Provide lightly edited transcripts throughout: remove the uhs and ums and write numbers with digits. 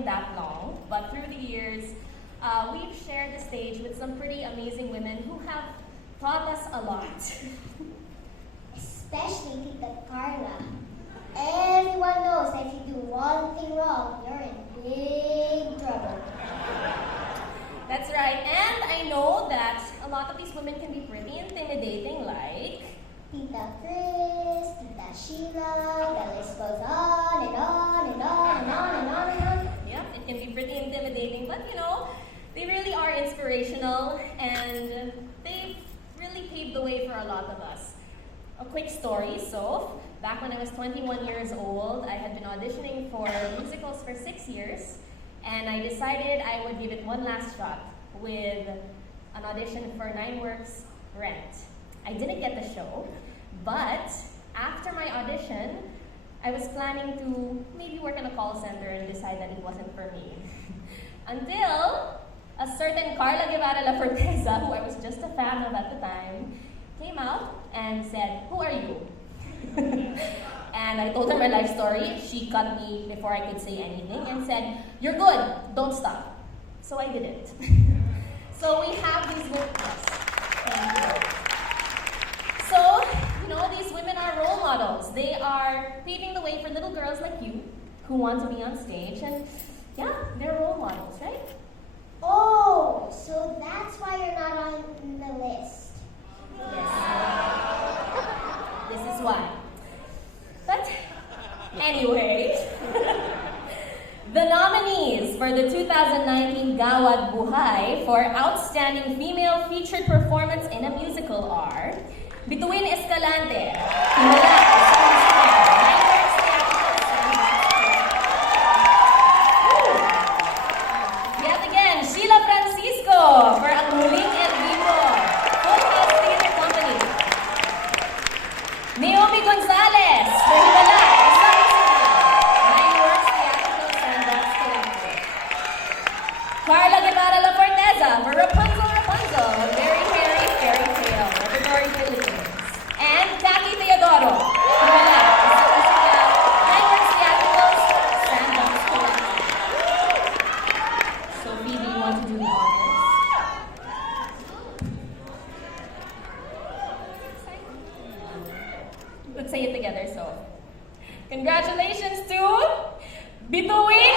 been that long, but through the years, we've shared the stage with some pretty amazing women who have taught us a lot. Especially Tita Carla. Everyone knows that if you do one thing wrong, you're in big trouble. That's right, and I know that a lot of these women can be pretty intimidating, like Tita Chris, Tita Sheila, the list goes on and on and on and on and on and on. Yeah, it can be pretty intimidating, but you know, they really are inspirational and they've really paved the way for a lot of us. A quick story, so back when I was 21 years old, I had been auditioning for musicals for 6 years, and I decided I would give it one last shot with an audition for 9 Works Rent. I didn't get the show, but after my audition, I was planning to maybe work in a call center and decide that it wasn't for me. Until a certain Carla Guevara La Forteza, who I was just a fan of at the time, came out and said, "Who are you?" And I told her my life story. She cut me before I could say anything and said, "You're good, don't stop." So I didn't. So we have these women. Thank you. So, you know, these women are role models. They are paving the way for little girls like you who want to be on stage. And yeah, they're role models, right? Oh, so that's why you're not on the list. Yes. This is why. But anyway, the nominees for the 2019 Gawad Buhay for Outstanding Female Featured Performance in a Musical are Bituin Escalante, Himala, yet again, Sheila Francisco for Ang Huling El Vivo, Full House Theater Company. Naomi Gonzalez for Himala, 9 Works Theatrical Sandbox Collective. Carla Guevara La Forteza for Rapunzel, Rapunzel, A Very Hairy Fairy Tale, Repertory Philippines. And Taki Teodoro, Himala, 9 Works Theatrical Sandbox Collective. So Phoebe, you want to do the honors? Let's say it together, so. Congratulations to Bituin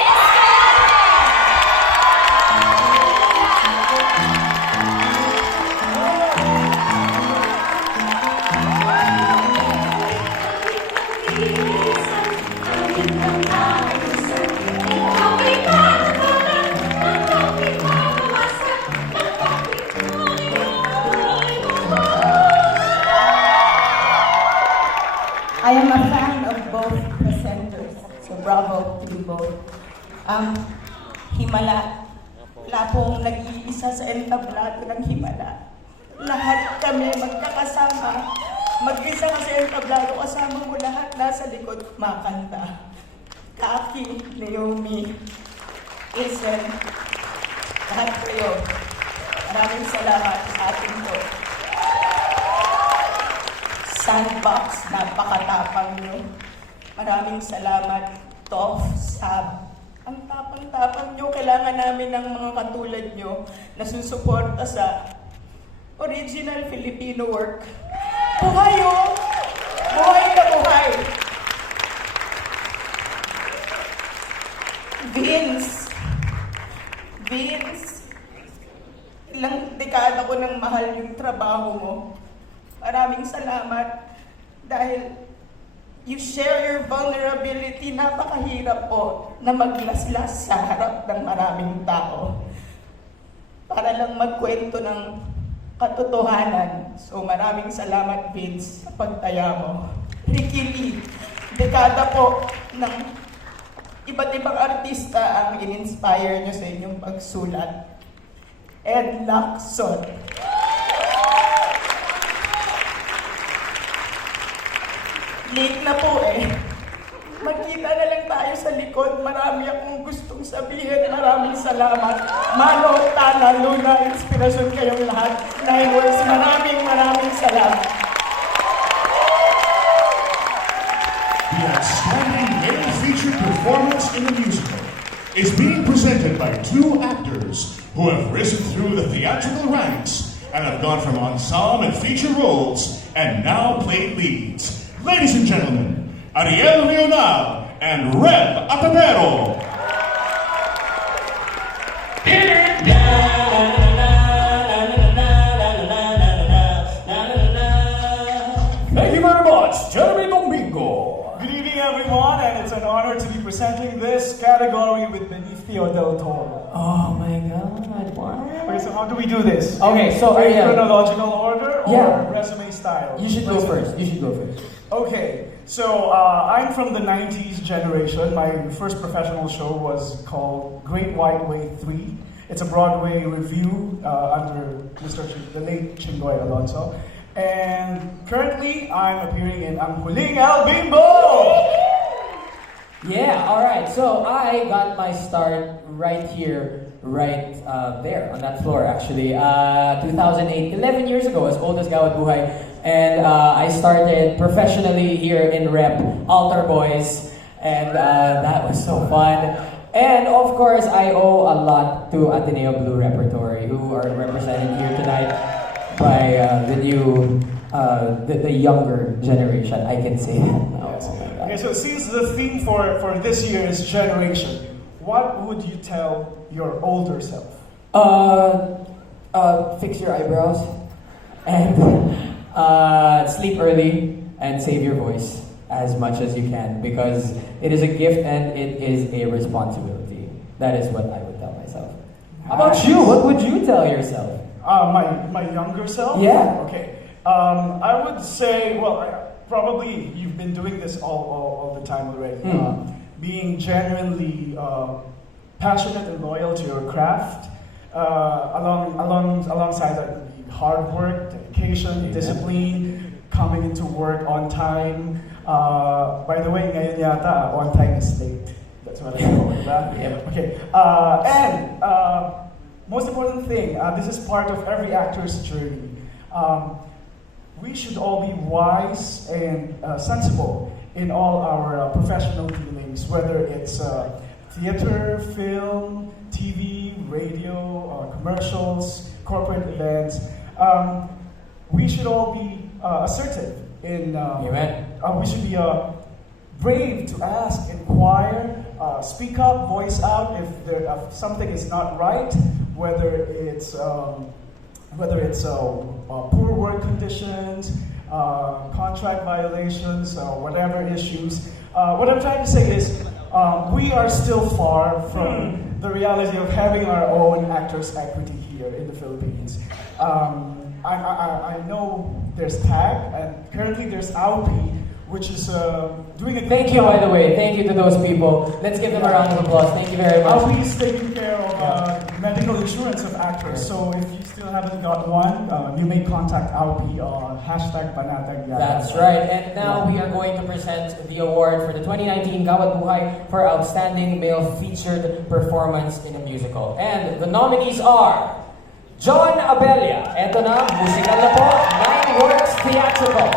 I am a fan of both presenters, so bravo to you both. Himala, wala pong nag-iisa sa entablado ng Himala. Lahat kami magkakasama. Mag-isa ka sa entablado, kasama mo lahat nasa likod kumakanta. Kaki, Naomi, Isen, lahat kayo. Maraming salamat sa ating to. Sandbox, napakatapang nyo. Maraming salamat, Tof, Sab. Ang tapang-tapang nyo, kailangan namin ng mga katulad nyo na susuporta sa original Filipino work. Buhay o! Buhay na buhay! Vince, ilang dekada ko nang mahal yung trabaho mo. Maraming salamat dahil you share your vulnerability. Napakahirap po na maglaslas sa harap ng maraming tao para lang magkwento ng katotohanan. So maraming salamat, Vince, sa pagtaya mo. Ricky Lee, dekada po ng iba't ibang artista ang in-inspire nyo sa inyong pagsulat. Ed Lacson, late na po eh. Magkita na lang tayo sa likod. Marami akong gustong sabihin. Maraming salamat. Mano, Tana, Luna, inspirasyon kayong lahat. 9 Works, maraming salamat. The outstanding male featured performance in a musical. is being presented by two actors who have risen through the theatrical ranks and have gone from ensemble and feature roles and now play leads. Ladies and gentlemen, Ariel Leonal and Reb Atadero. Thank you very much, Jeremy Domingo. Good evening, everyone, and it's an honor to be presenting this category with Benicio del Toro. Oh my God, what? Okay, so how do we do this? Okay, so In Ariel, chronological order or Yeah. resume style? you should go first. You should go first. Okay, so I'm from the 90s generation. My first professional show was called Great White Way 3. It's a Broadway review under the late Chingoy Alonso. And currently, I'm appearing in Ang Huling El Bimbo! Yeah, alright. So I got my start right here, right there, on that floor actually. 2008, 11 years ago, as old as Gawad Buhay. And I started professionally here in Rep, Altar Boys. And that was so fun. And of course, I owe a lot to Ateneo Blue Repertory, who are represented here tonight by the new, the younger generation. I can say that now. Yes. Oh my God. Okay, so since the theme for this year is generation, what would you tell your older self? Fix your eyebrows and sleep early and save your voice as much as you can, because it is a gift and it is a responsibility. That is what I would tell myself. How about you? What would you tell yourself? My younger self? Yeah. Okay. I would say, probably you've been doing this all the time already. Being genuinely passionate and loyal to your craft, alongside that, hard work, dedication, discipline, coming into work on time. By the way, ngayon yata, on time is late. That's what I call it, right? Yeah. Okay. And most important thing, this is part of every actor's journey. We should all be wise and sensible in all our professional dealings, whether it's theater, film, TV, radio, commercials, corporate events. We should all be assertive in. We should be brave to ask, inquire, speak up, voice out if something is not right, whether it's poor work conditions, contract violations, whatever issues. What I'm trying to say is we are still far from the reality of having our own actors' equity here in the Philippines. I know there's TAG, and currently there's AUPI, which is doing a good Thank you, by the way. Thank you to those people. Let's give them a round of applause. Thank you very much. AUPI is taking care of medical insurance of actors. So if you still haven't got one, you may contact AUPI on #Panatag. That's right. And now we are going to present the award for the 2019 Gawad Buhay for Outstanding Male Featured Performance in a Musical. And the nominees are John Abella. Eto na, musical na po. 9 Works Theatrical.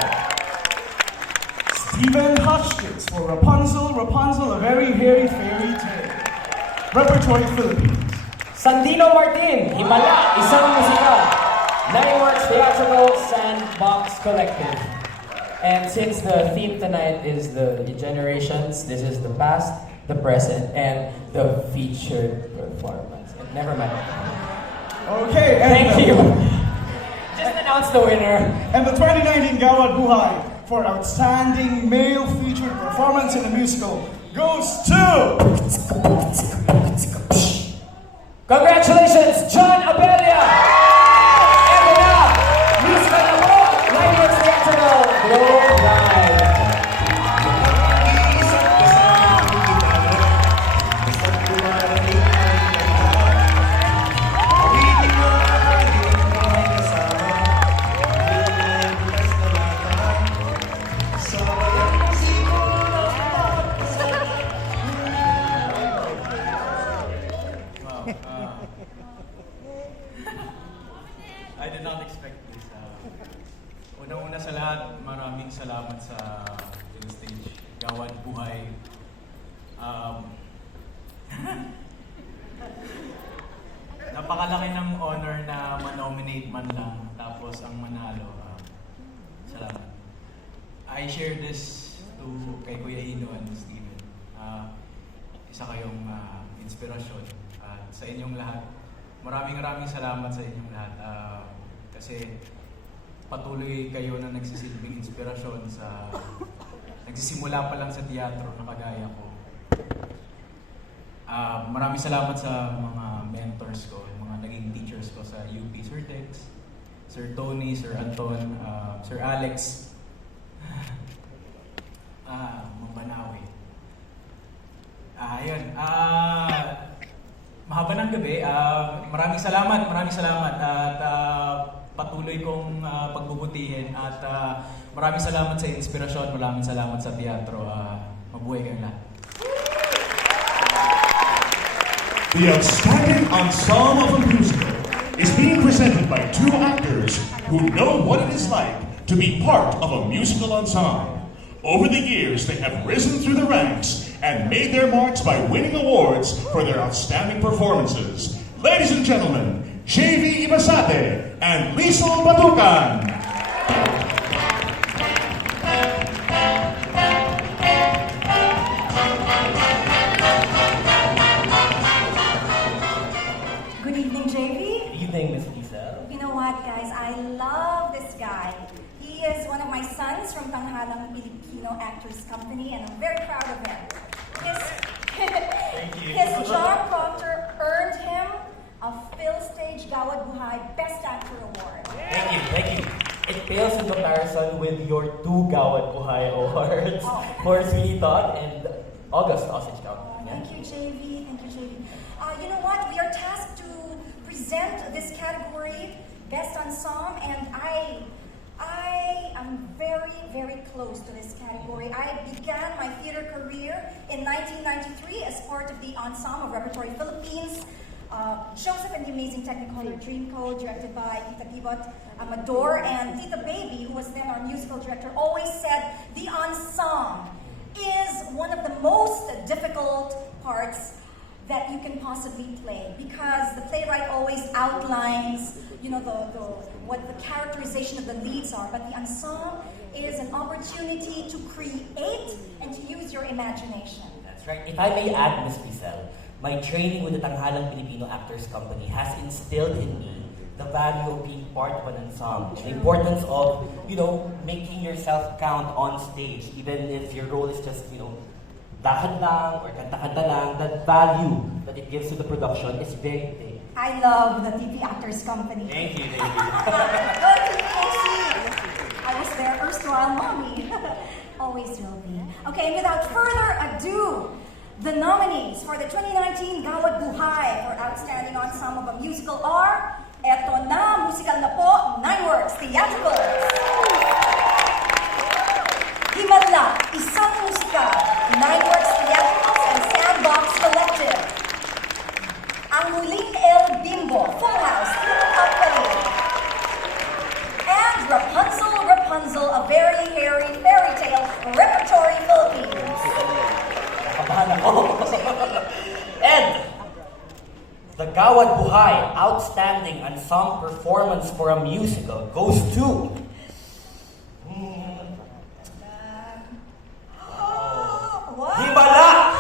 Stephen Hotchkiss for Rapunzel, a very hairy fairy tale. Repertory Philippines. Sandino Martin, Himala, isang musikal. 9 Works Theatrical, Sandbox Collective. And since the theme tonight is the generations, this is the past, the present, and the featured performance. And never mind. Okay, and Thank you. Just announce the winner. And the 2019 Gawad Buhay for Outstanding Male Featured Performance in a Musical goes to... Congratulations, John Abella! Eto na, musical na po, 9 Works Theatrical, Glow Ride. I did not expect this. Unang-una sa lahat, maraming salamat sa PhilStage Gawad Buhay. Napakalaki ng honor na ma-nominate man lang tapos ang manalo. Salamat. I share this to kay Kuya Ino and Steven. Isa kayong inspirasyon sa inyong lahat. Maraming salamat sa inyong lahat. Kasi patuloy kayo na nagsisilbing inspirasyon sa nagsisimula pa lang sa teatro na kagaya ko. Maraming salamat sa mga mentors ko, mga naging teachers ko sa UP, Sir Tex, Sir Tony, Sir Anton, Sir Alex, Mambanawi. Ayun. Mahaba ng gabi. Maraming salamat at patuloy kong pagbubutihin at maraming salamat sa inspirasyon, maraming salamat sa teatro. Mabuhay kayong lahat. The outstanding ensemble of a musical is being presented by two actors who know what it is like to be part of a musical ensemble. Over the years, they have risen through the ranks and made their marks by winning awards for their outstanding performances. Ladies and gentlemen, JV Ibasate and Liesl Batukan. Good evening, JV. Good evening, Miss Lisa. You know what, guys? I love this guy. He is one of my sons from Tanghalang Filipino Actors Company, and I'm very proud of him. His John Proctor earned him a PhilStage Gawad Buhay Best Actor Award. Thank you. It pales in comparison with your two Gawad Buhay awards for Sweetie Todd and August Osage Gawad. Thank you, JV. You know what? We are tasked to present this category, Best Ensemble, and I am very, very close to this category. I began my theater career in 1993 as part of the Ensemble of Repertory Philippines. Joseph and the Amazing Technicolor Dreamcoat, directed by Tita Pivot Amador, and Tita Baby, who was then our musical director, always said the ensemble is one of the most difficult parts that you can possibly play, because the playwright always outlines, what the characterization of the leads are, but the ensemble is an opportunity to create and to use your imagination. That's right. If I may add, Ms. Pizel, my training with the Tanghalang Filipino Actors Company has instilled in me the value of being part of an ensemble, the importance of, making yourself count on stage, even if your role is just, lakad lang or kanta-kanta lang. That value that it gives to the production is very big. I love the TV Actors Company. Thank you. Go TPAC! I was their erstwhile mommy. Always will be. Okay, and without further ado, the nominees for the 2019 Gawad Buhay for Outstanding Ensemble of a Musical are, eto na, musical na po, 9 Works, Theatricals. Himala, isang musika, 9 Works Theatricals and Sandbox Collective. Ang Huling El Bimbo, Full House, Theater Company. And Rapunzel, a very hairy fairy tale, Repertory Philippines. And the Gawad Buhay Outstanding Ensemble Performance for a Musical goes to Himala!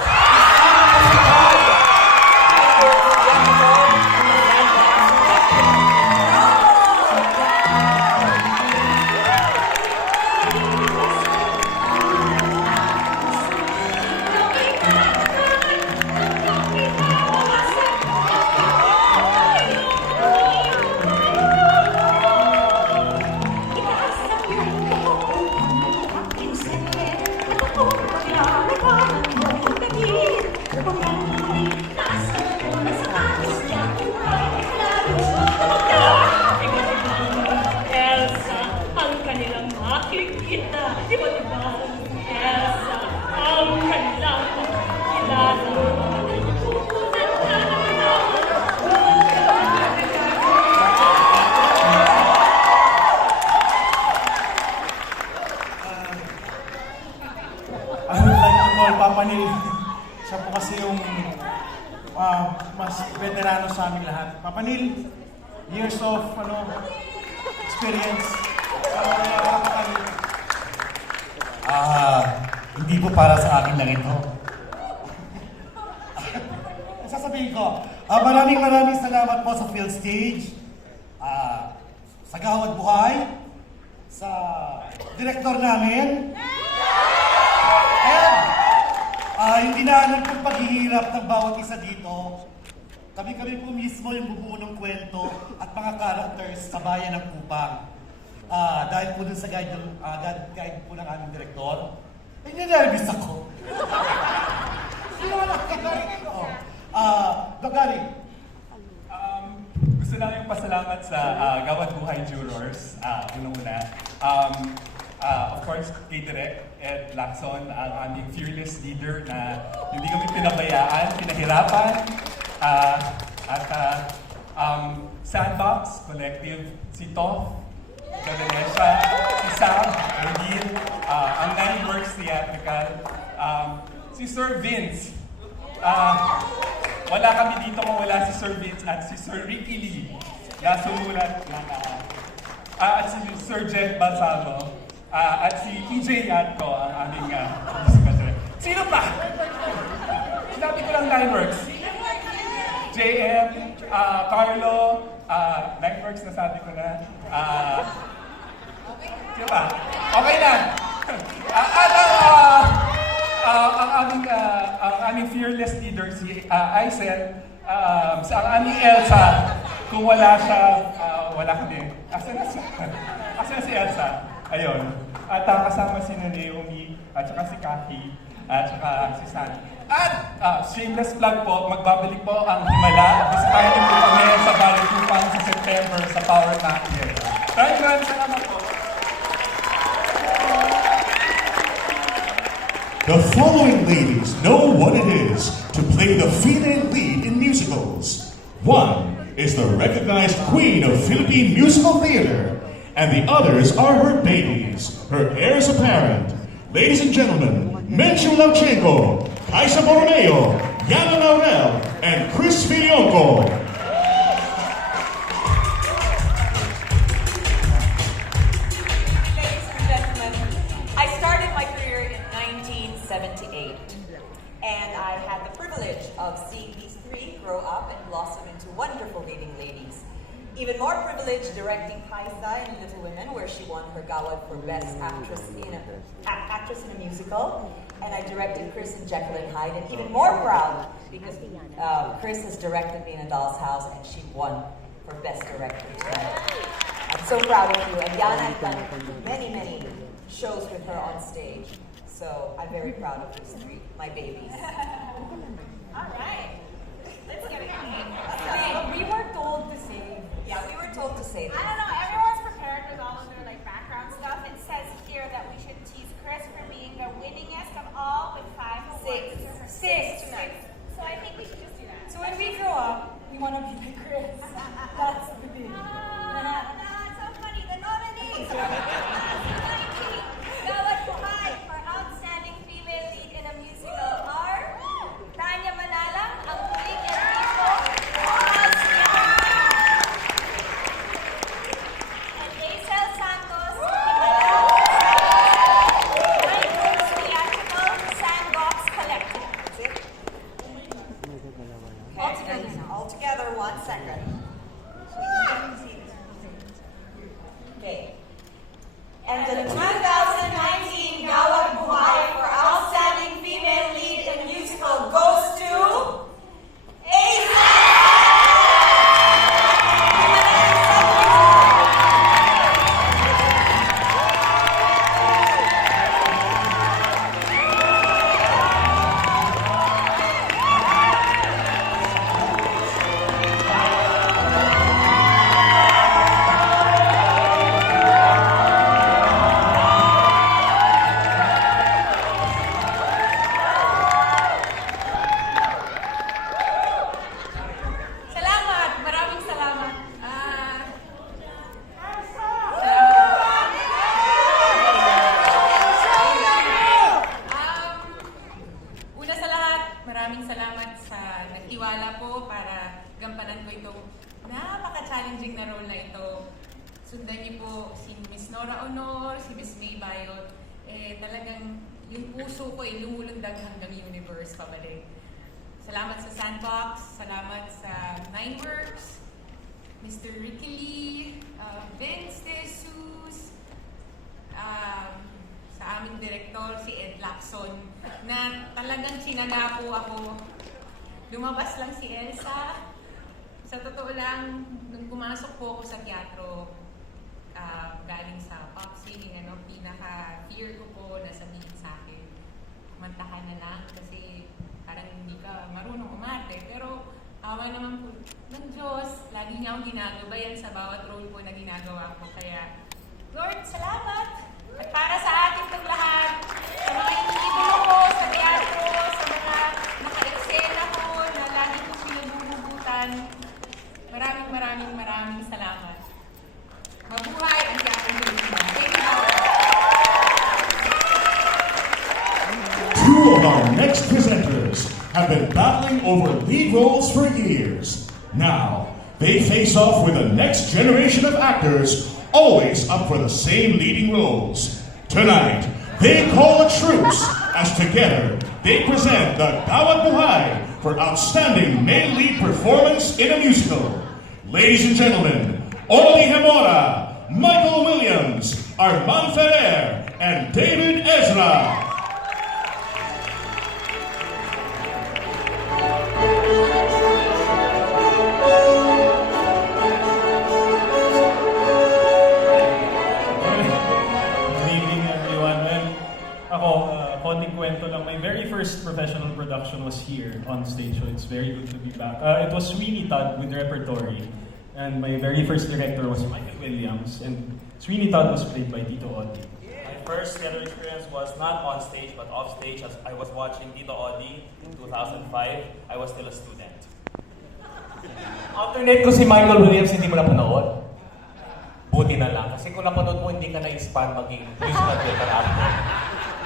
Siya po kasi yung mas veterano sa amin lahat. Manil, years of experience. Hindi po para sa akin lang ito. Sasabihin ko, maraming salamat po sa PhilStage, sa Gawad Buhay, sa direktor namin, and hindi na alam kung paghihirap ng bawat isa dito. Kami po mismo yung bubuo ng kwento at mga characters sa bayan ng Kupang. Dahil po dun sa guide po ng aming direktor, nervous ako. Sino na nakagaling ito? Gawad. Gusto lang yung pasalamat sa Gawad Buhay jurors, una. Of course, kay Direk Ed Lacson, ang aming fearless leader na hindi kami pinabayaan, pinahirapan, Sandbox Collective, si Toff, Ganesha, si Sam, Erwin, ang Nine Works Theatrical, si Sir Vince. Wala kami dito kung wala si Sir Vince at si Sir Ricky Lee. Nasumulat at si Sir Jeff Balsamo at si EJ Yatko, ang aming musical director. Sino pa? Sinabi ko lang Nine Works. JM, Carlo, Nine Works na sabi ko na. Sino pa? Okay na. At ang aming fearless leader, si Aisen, ang aming Elsa, kung wala siya, wala kami. Asan na si Elsa? Ayun. At kasama si Naomi, at saka si Kaki, at saka si San. At shameless plug po, magbabalik po ang Himala. Bisitahin po kami sa Balikupang sa September sa Power Pack here. Maraming salamat po. The following ladies know what it is to play the female lead in musicals. One is the recognized queen of Philippine musical theater, and the others are her babies, her heirs apparent. Ladies and gentlemen, Menchu Lauchenko, Kaisa Borromeo, Yana Laurel, and Chris Villonco. Ladies and gentlemen, I started my career in 1978, and I had the privilege of seeing these three grow up and blossom into wonderful leading ladies. Even more privileged directing Kaisa in Little Women, where she won her Gawad for Best Actress in a Musical. And I directed Chris and Jekyll and Hyde, and even more proud because Chris has directed me in A Doll's House, and she won for Best Director tonight. I'm so proud of you. And Yana has done many, many shows with her on stage. So I'm very proud of these three, my babies. All right. Let's get it going. We were told to save. Yeah, we were told to say this. I don't know, everyone's prepared with all of their background stuff. It says here that we should tease Chris for being the winningest of all with 5 awards. Six. So I think we should just do that. So when we grow up, we want to be like Chris. That's the thing. That's so funny. The nominees Gawad Buhay for Outstanding Female Lead in a Musical are Tanya Manalang, ang Kuling and Rico, and Aisel Santos, Theatrical Sandbox Collective. All together, 1 second. Okay. sundan niyo po si Miss Nora Honor, si Miss May Bayot. Talagang yung puso ko lumulundag hanggang universe pabalik. Salamat sa Sandbox, salamat sa Nineworks, Mr. Ricky Lee, Vince De Jesus, sa aming direktor si Ed Lacson, na talagang sinada po ako. Lumabas lang si Elsa. Sa totoo lang, nung pumasok po ako sa teatro, galing sa pop singing, pinaka-fear ko po na sabihin sa akin, mantahan na lang kasi parang hindi ka marunong umarte. Pero awa naman po ng Diyos, lagi niya akong ginagabayan sa bawat role po na ginagawa ko. Kaya, Lord, salamat! At para sa ating pong lahat, sa mga inimibolo ko sa teatro, sa mga naka-eksena ko na lagi ko pinabubugutan, maraming salamat. Mabuhay ang teatro ng Pilipino. Thank you. Two of our next presenters have been battling over lead roles for years. Now, they face off with the next generation of actors always up for the same leading roles. Tonight, they call a truce as together they present the Gawad Buhay for outstanding male lead performance in a musical. Ladies and gentlemen, Oli Hemora, Michael Williams, Armand Ferrer, and David Ezra. Konting kwento lang. My very first professional production was here on stage, so it's very good to be back. It was Sweeney Todd with repertory, and my very first director was Michael Williams, and Sweeney Todd was played by Tito Odi. My first theater experience was not on stage, but off stage as I was watching Tito Odi in 2005. I was still a student. Alternate ko si Michael Williams, hindi mo napanood? Buti na lang, kasi kung napanood mo, hindi ka na-expand maging musical theater actor.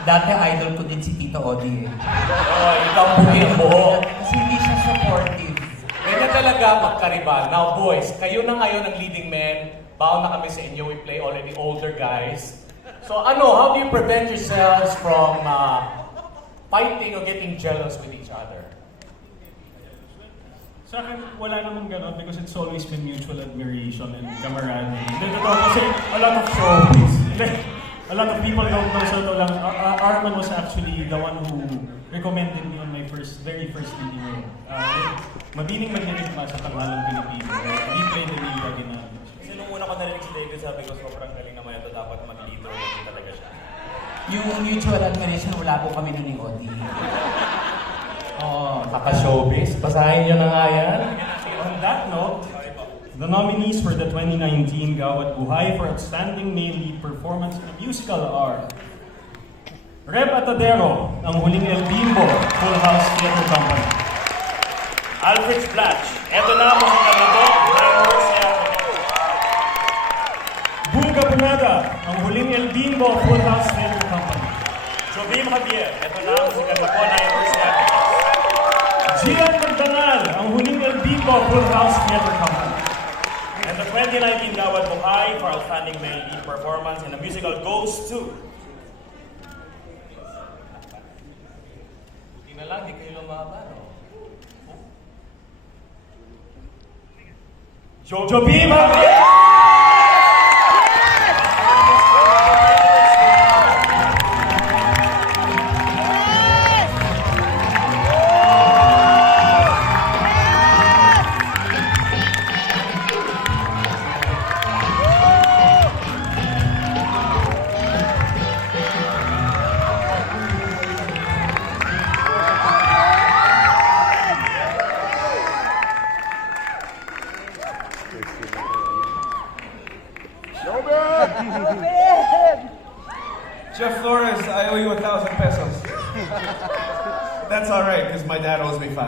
Dati idol ko din si Tito Odi eh. Oh, ikaw buhay ang buo. Kasi hindi siya supportive. Ganyan talaga magkaribal. Now boys, kayo na ngayon ang leading men. Baon na kami sa inyo. We play already older guys. So how do you prevent yourselves from fighting or getting jealous with each other? Sa akin, wala namang gano'n because it's always been mutual admiration and camaraderie. Kasi a lot of showbiz. A lot of people don't know, so lang. Arman was actually the one who recommended me on my very first leading role. Mabiling magdirigma sa Tanghalang Pilipino. He played the lead again. Kasi nung una ko narinig si David, sabi ko sobrang galing naman ito, dapat mag-lead role din talaga siya. Yung mutual admiration, wala po kami nun ni Odi. Kaka-showbiz. Basahin nyo na nga yan. On that note, the nominees for the 2019 Gawad Buhay for Outstanding Male Lead Performance in a Musical are Reb Atadero, ang huling El Bimbo, Full House Theater Company. Alfred Blatch, eto na mo sa Kalabo, Nineworks Theater. Bulga Bunada, ang huling El Bimbo, Full House Theater Company. Jobim Javier, eto na mo sa Kalabo, Nineworks Theater. Gian Magdanal, ang huling El Bimbo, Full House Theater Company. And the 2019 Gawad Buhay for Outstanding Male Lead Performance in a Musical goes to Buti na lang, di kayo lumaban, no? Jobim Javier! Jeff Flores, I owe you 1,000 pesos. That's all right, because my dad owes me 5.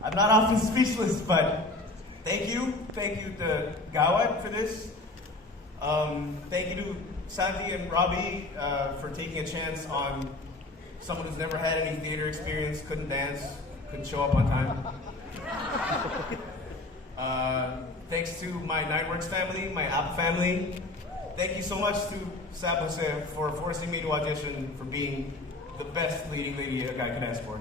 I'm not often speechless, but thank you to Gawad for this. Thank you to Santi and Robbie for taking a chance on someone who's never had any theater experience, couldn't dance, couldn't show up on time. Thanks to my Nineworks family, my app family. Thank you so much to Sab Jose for forcing me to audition for being the best leading lady a guy could ask for.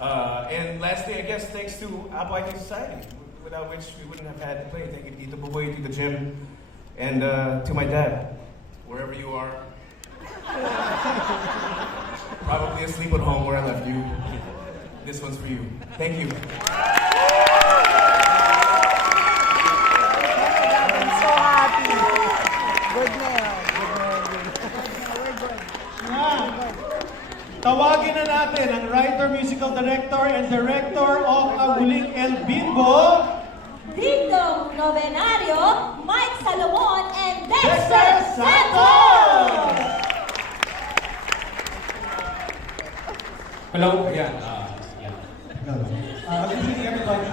And lastly, I guess thanks to Apple IT Society, without which we wouldn't have had to play. Thank you to Tito Buhay, to the gym, and to my dad, wherever you are. Probably asleep at home where I left you. This one's for you. Thank you. I'm so happy. Good now. We're good. Tawagin na natin ang writer, musical director, and director of ang huling El Bimbo, Dingdong Novenario, Mike Salomon, and Dexter Santos! Hello, yeah. Good evening, everybody.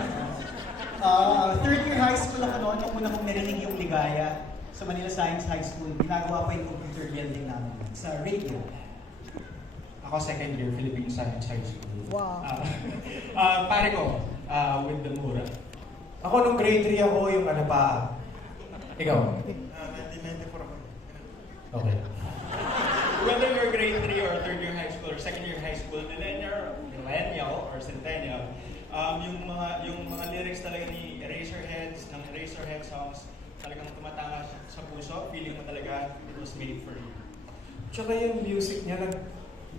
Third year high school ako noon, nung una kong narinig yung Ligaya sa Manila Science High School. Ginagawa ko yung computer building namin sa radio. Ako second year, Philippine Science High School. Wow. Pare ko, with the Mura. Ako nung grade 3 ako yung ano pa. Ikaw? 1994 ako. Okay. Whether you're grade 3 or third year high school or second year high school, millennial or centennial, yung mga lyrics talaga ni Eraserheads, ng Eraserhead songs, talagang tumatama sa puso, feeling mo talaga it was made for you. Tsaka yung music niya,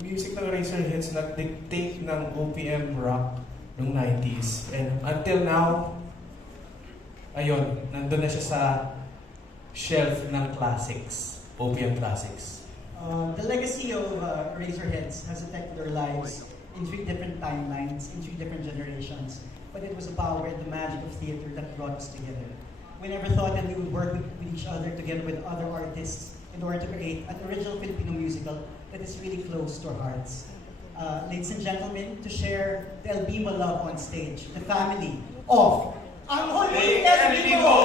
music ng Eraserheads nag-dictate ng OPM rock noong 90s. And until now, ayun, nandun na siya sa shelf ng classics, OPM classics. The legacy of Eraserheads has affected our lives in 3 different timelines, in 3 different generations. But it was the power and the magic of theater that brought us together. We never thought that we would work with each other together with other artists in order to create an original Filipino musical that is really close to our hearts. Ladies and gentlemen, to share the El Bimbo love on stage, the family of Ang Huling El Bimbo!